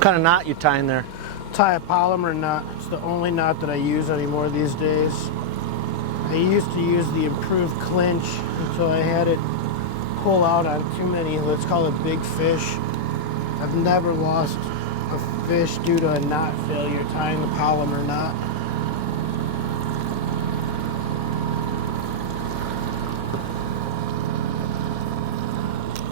What kind of knot you tying there? Tie a polymer knot. It's the only knot that I use anymore these days. I used to use the improved clinch until I had it pull out on too many, let's call it big fish. I've never lost a fish due to a knot failure tying the polymer knot.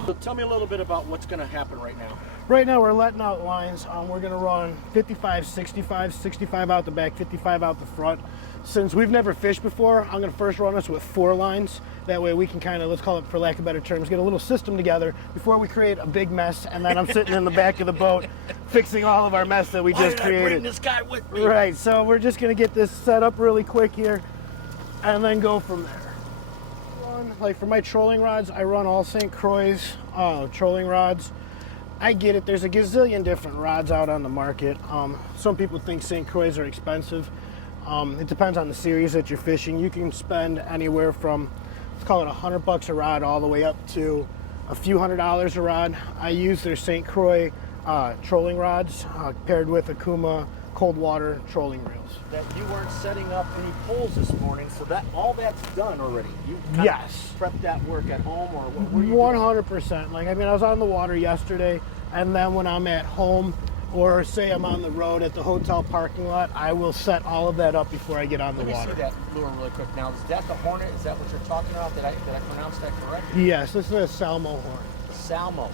So tell me a little bit about what's going to happen right now. Right now we're letting out lines. We're going to run 55, 65, 65 out the back, 55 out the front. Since we've never fished before, I'm going to first run us with 4 lines. That way we can kind of, let's call it for lack of better terms, get a little system together before we create a big mess, and then I'm sitting in the back of the boat fixing all of our mess that we just created. Why did I bring this guy with me? Right, so we're just going to get this set up really quick here and then go from there. Like for my trolling rods, I run all St. Croix trolling rods. I get it, there's a gazillion different rods out on the market. Some people think St. Croix are expensive. It depends on the series that you're fishing. You can spend anywhere from, let's call it $100 a rod all the way up to a few $100s a rod. I use their St. Croix trolling rods paired with Akuma cold water trolling reels. That you weren't setting up any poles this morning, so that all that's done already. You yes. Prepped that work at home, or what were you 100%. Like, I mean, I was on the water yesterday, and then when I'm at home, or say I'm on the road at the hotel parking lot, I will set all of that up before I get on the water. Let me see that lure really quick now. Is that the Hornet? Is that what you're talking about? Did I pronounce that correctly? Yes, this is a Salmo Hornet. The Salmo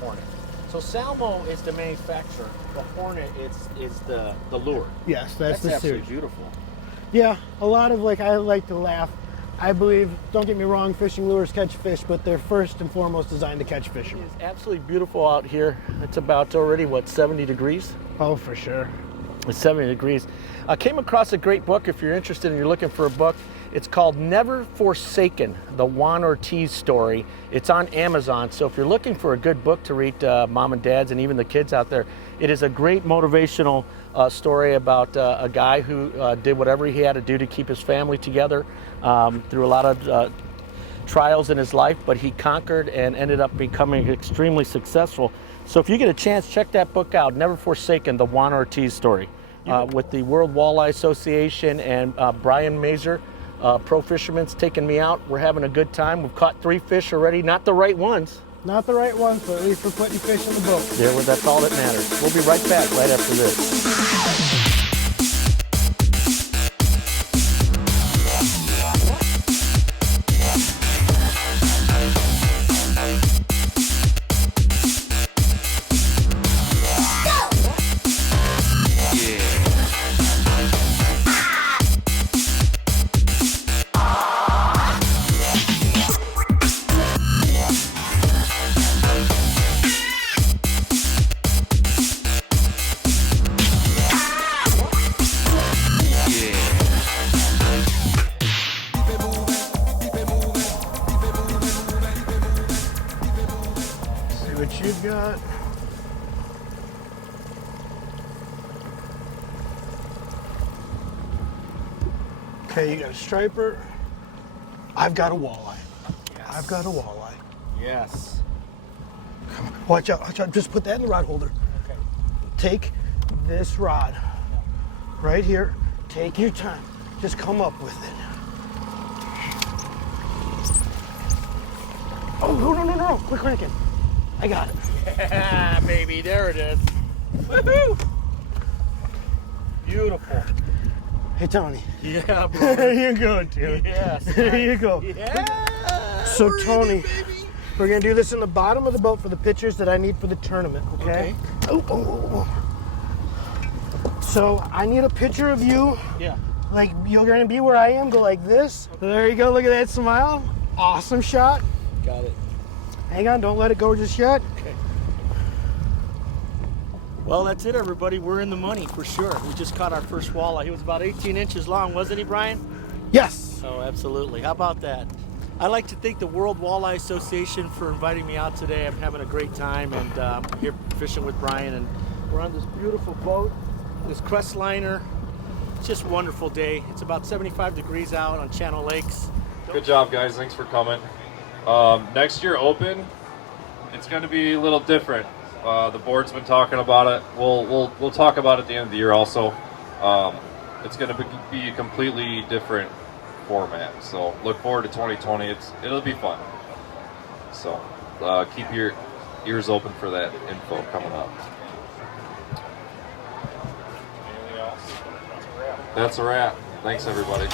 Hornet. So Salmo is the manufacturer. The Hornet is the lure. Yes, that's the absolutely series. Beautiful. Yeah, a lot of, like, I like to laugh. I believe, don't get me wrong, fishing lures catch fish, but they're first and foremost designed to catch fish. It is absolutely beautiful out here. It's about already, what, 70 degrees? Oh, for sure. It's 70 degrees. I came across a great book. If you're interested and you're looking for a book, it's called Never Forsaken, the Juan Ortiz story. It's on Amazon. So if you're looking for a good book to read, mom and dads and even the kids out there, it is a great motivational story about a guy who did whatever he had to do to keep his family together through a lot of trials in his life, but he conquered and ended up becoming extremely successful. So if you get a chance, check that book out, Never Forsaken, the Juan Ortiz story, with the World Walleye Association and Brian Mazur, pro fisherman's taking me out. We're having a good time. We've caught 3 fish already, not the right ones. Not the right ones, but at least we're putting fish in the boat. Yeah, well, that's all that matters. We'll be right back right after this. What you've got. Okay, you got a striper. I've got a walleye. Yes. I've got a walleye. Yes. Come on, watch out, watch out. Just put that in the rod holder. Okay. Take this rod right here. Take your time. Just come up with it. Oh, no. Quit cranking. I got it. Yeah, baby, there it is. Woohoo! Beautiful. Hey, Tony. Yeah, bro. There you go, dude. Yes. There you go. Yeah. So, Tony, we're going to do this in the bottom of the boat for the pictures that I need for the tournament, okay? Oh. So, I need a picture of you. Yeah. Like, you're going to be where I am. Go like this. There you go. Look at that smile. Awesome shot. Got it. Hang on. Don't let it go just yet. Okay. Well, that's it, everybody. We're in the money for sure. We just caught our first walleye. He was about 18 inches long, wasn't he, Brian? Yes. Oh, absolutely. How about that? I'd like to thank the World Walleye Association for inviting me out today. I'm having a great time, and I'm here fishing with Brian, and we're on this beautiful boat, this crest liner. It's just a wonderful day. It's about 75 degrees out on Channel Lakes. Good job, guys. Thanks for coming. Next year open, it's going to be a little different. The board's been talking about it. We'll talk about it at the end of the year also. It's going to be a completely different format. So look forward to 2020. It'll be fun. So keep your ears open for that info coming up. Anything else? That's a wrap. Thanks, everybody.